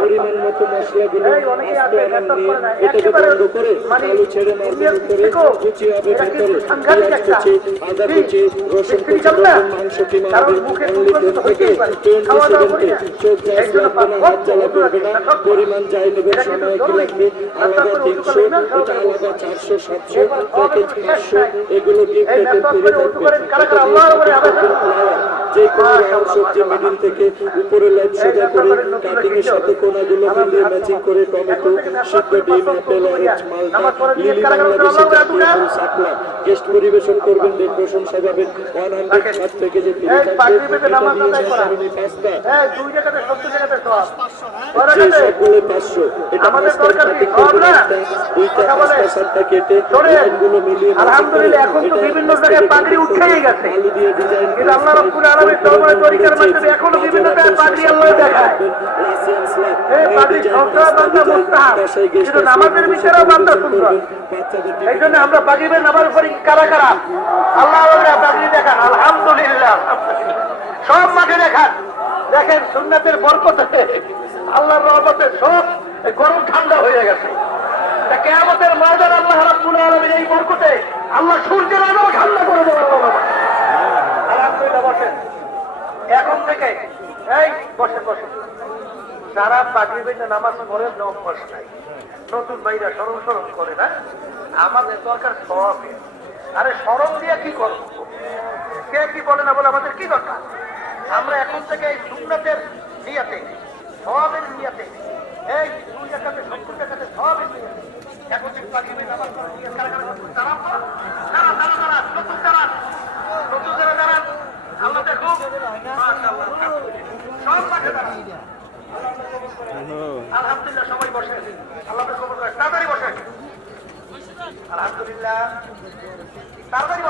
পরিমাণ মতো মশলাগুলো এটাকে বন্ধ করে আলু ছেড়ে মাঝে করে কুচি হবে ভেতরে পেঁয়াজ কুচি আদা কুচি রসুন কুচি মাংস কিমা হবে অনলি 10 থেকে 20 সেকেন্ডে চোখ গ্যাস লাগবে না হাত জ্বালা করবে না পরিমাণ যাই নেবেন সময় কি লাগবে আলাদা 300 এটা আলাদা 400 700 প্যাকেজ 500 এগুলো গিফট আইটেম ফ্রি থাকবে যে কোনো সবজি মিডিল থেকে উপরে লাইট সোজা করে কাটিং এর সাথে কোনাগুলো মিলিয়ে ম্যাচিং করে টমেটো সিদ্ধ ডিম আপেল অরেঞ্জ মালটা লিলি বাংলাদেশি জাতীয় ফুল সাপলা গেস্ট পরিবেশন করবেন ডেকোরেশন সাজাবেন 100 ছাদ থেকে যে ফ্রি থাকবে পাস্তা এই 2 জায়গাতে 70 জায়গাতে সব সবগুলো 500 এটা পাস্তা কাটিং করবেন দুইটা পাস্তা সাতটা কেটে লাইনগুলো মিলিয়ে আলহামদুলিল্লাহ এখন তো বিভিন্ন জায়গায় পাগড়ি উঠেই গেছে আলু দিয়ে ডিজাইন কিন্তু আল্লাহ রাব্বুল আলামিন তওবার তরিকার মাধ্যমে এখনো বিভিন্ন জায়গায় পাগড়ি আল্লাহ দেখায় এই পাগড়ি সন্ত্রাস বান্দা মুস্তাহাব কিন্তু নামাজের ভিতরেও বান্দা সুন্দর এই জন্য আমরা পাগড়ির নামাজ পড়ি কারা কারা আল্লাহ আল্লাহ পাগড়ি দেখান আলহামদুলিল্লাহ সব মাঠে দেখান দেখেন সুন্নাতের বরকতে আল্লাহর রহমতে সব গরম ঠান্ডা হয়ে গেছে কিয়ামতের ময়দান আল্লাহ রাব্বুল আলামিন এই বরকতে আল্লাহ সূর্যের আলো ঠান্ডা করে দেবেন আলহামদুলিল্লাহ বসেন এখন থেকে এই বসে বসে যারা পাগড়ি বেঁধে নামাজ পড়ে অভ্যাস নাই নতুন ভাইরা স্মরণ স্মরণ করে না আমাদের দরকার সওয়াব আরে শরম দিয়ে কি করবো কে কি বলে না বলে আমাদের কি দরকার আমরা এখন থেকে এই সুন্নাতের নিয়াতে সওয়াবের নিয়াতে এই 2 টাকাতে 70 টাকাতে সওয়াবের নিয়াতে এখন থেকে পাগড়ি বেঁধে নামাজ পড়ে নিয়ে কারা কারা তারা নতুন যারা দাঁড়ান আল্লাহ দেখো মাশাআল্লাহ সব মাঠে দাঁড়ান আলহামদুলিল্লাহ সবাই বসে আল্লাহ কবুল করে তাড়াতাড়ি বসে আলহামদুলিল্লাহ তাড়াতাড়ি